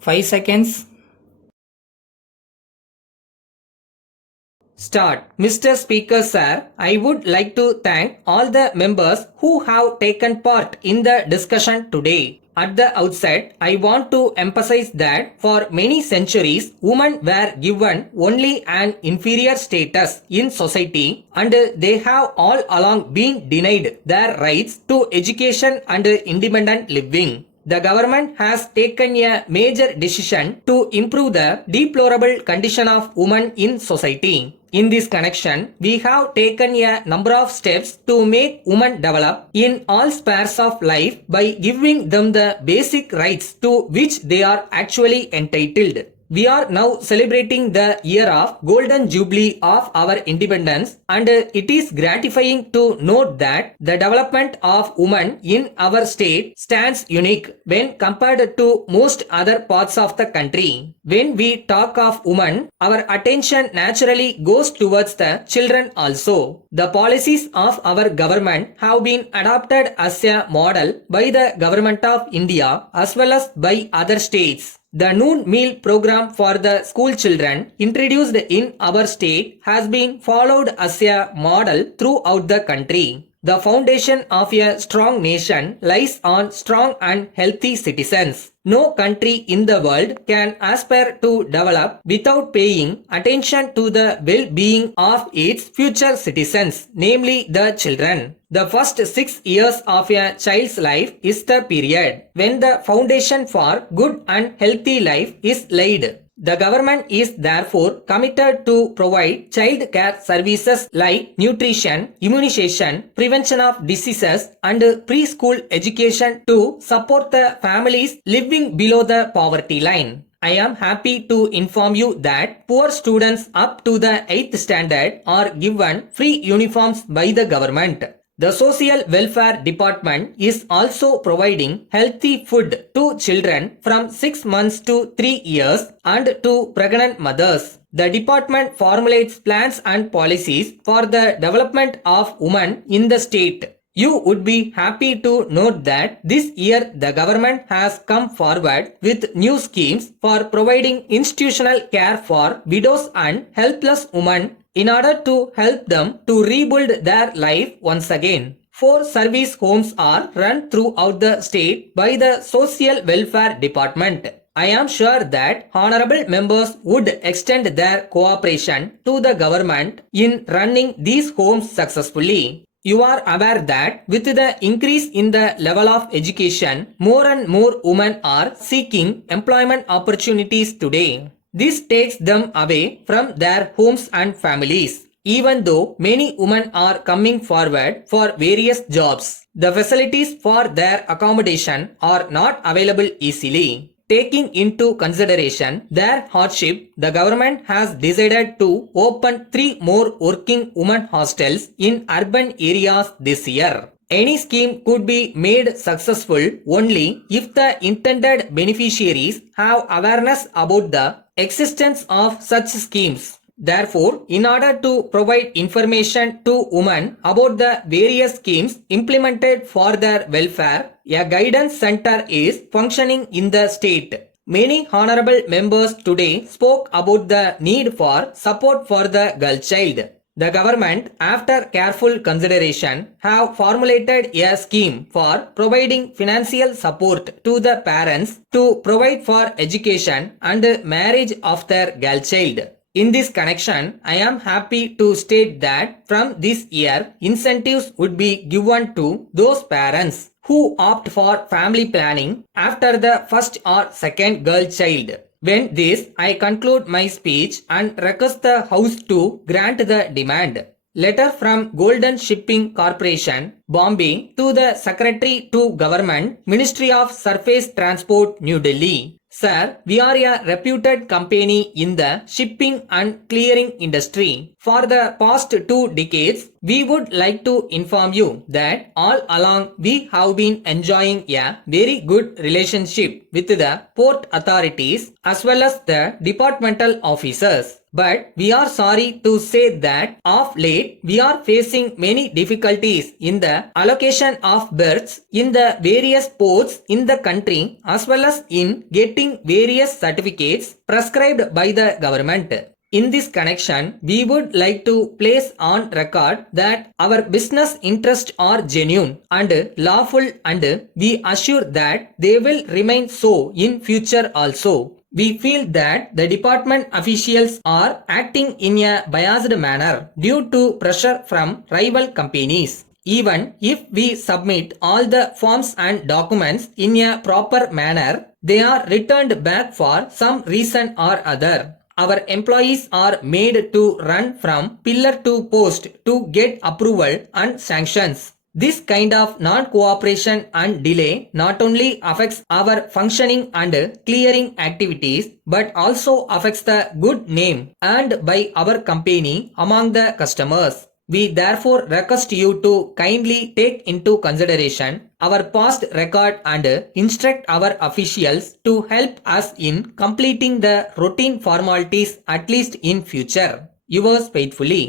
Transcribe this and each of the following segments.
5 seconds. Start. Mr. Speaker Sir, I would like to thank all the members who have taken part in the discussion today. At the outset, I want to emphasize that for many centuries, women were given only an inferior status in society and they have all along been denied their rights to education and independent living. The government has taken a major decision to improve the deplorable condition of women in society. In this connection, we have taken a number of steps to make women develop in all spheres of life by giving them the basic rights to which they are actually entitled. We are now celebrating the year of Golden Jubilee of our independence, and it is gratifying to note that the development of women in our state stands unique when compared to most other parts of the country. When we talk of women, our attention naturally goes towards the children also. The policies of our government have been adopted as a model by the Government of India as well as by other states. The noon meal program for the school children introduced in our state has been followed as a model throughout the country. The foundation of a strong nation lies on strong and healthy citizens. No country in the world can aspire to develop without paying attention to the well-being of its future citizens, namely the children. The first 6 years of a child's life is the period when the foundation for good and healthy life is laid. The government is therefore committed to provide child care services like nutrition, immunization, prevention of diseases and preschool education to support the families living below the poverty line. I am happy to inform you that poor students up to the 8th standard are given free uniforms by the government. The Social Welfare Department is also providing healthy food to children from 6 months to 3 years and to pregnant mothers. The department formulates plans and policies for the development of women in the state. You would be happy to note that this year the government has come forward with new schemes for providing institutional care for widows and helpless women in order to help them to rebuild their life once again. 4 service homes are run throughout the state by the Social Welfare Department. I am sure that honorable members would extend their cooperation to the government in running these homes successfully. You are aware that with the increase in the level of education, more and more women are seeking employment opportunities today. This takes them away from their homes and families. Even though many women are coming forward for various jobs, the facilities for their accommodation are not available easily. Taking into consideration their hardship, the government has decided to open 3 more working women hostels in urban areas this year. Any scheme could be made successful only if the intended beneficiaries have awareness about the existence of such schemes. Therefore, in order to provide information to women about the various schemes implemented for their welfare, a guidance center is functioning in the state. Many honorable members today spoke about the need for support for the girl child. The government, after careful consideration, have formulated a scheme for providing financial support to the parents to provide for education and marriage of their girl child. In this connection, I am happy to state that from this year, incentives would be given to those parents who opt for family planning after the first or second girl child. When this, I conclude my speech and request the House to grant the demand. Letter from Golden Shipping Corporation, Bombay to the Secretary to Government, Ministry of Surface Transport, New Delhi. Sir, we are a reputed company in the shipping and clearing industry. For the past 2 decades, We would like to inform you that all along we have been enjoying a very good relationship with the port authorities as well as the departmental officers. But we are sorry to say that of late we are facing many difficulties in the allocation of berths in the various ports in the country as well as in getting various certificates prescribed by the government. In this connection, we would like to place on record that our business interests are genuine and lawful, and we assure that they will remain so in future also. We feel that the department officials are acting in a biased manner due to pressure from rival companies. Even if we submit all the forms and documents in a proper manner, they are returned back for some reason or other. Our employees are made to run from pillar to post to get approval and sanctions. This kind of non-cooperation and delay not only affects our functioning and clearing activities but also affects the good name earned by our company among the customers. We therefore request you to kindly take into consideration our past record and instruct our officials to help us in completing the routine formalities at least in future. Yours faithfully.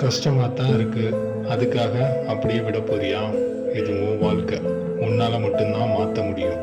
கஷ்டமாக தான் இருக்கு. அதுக்காக அப்படியே விட போறியா? இது உன் வாழ்க்கை, உன்னால மட்டும்தான் மாற்ற முடியும்.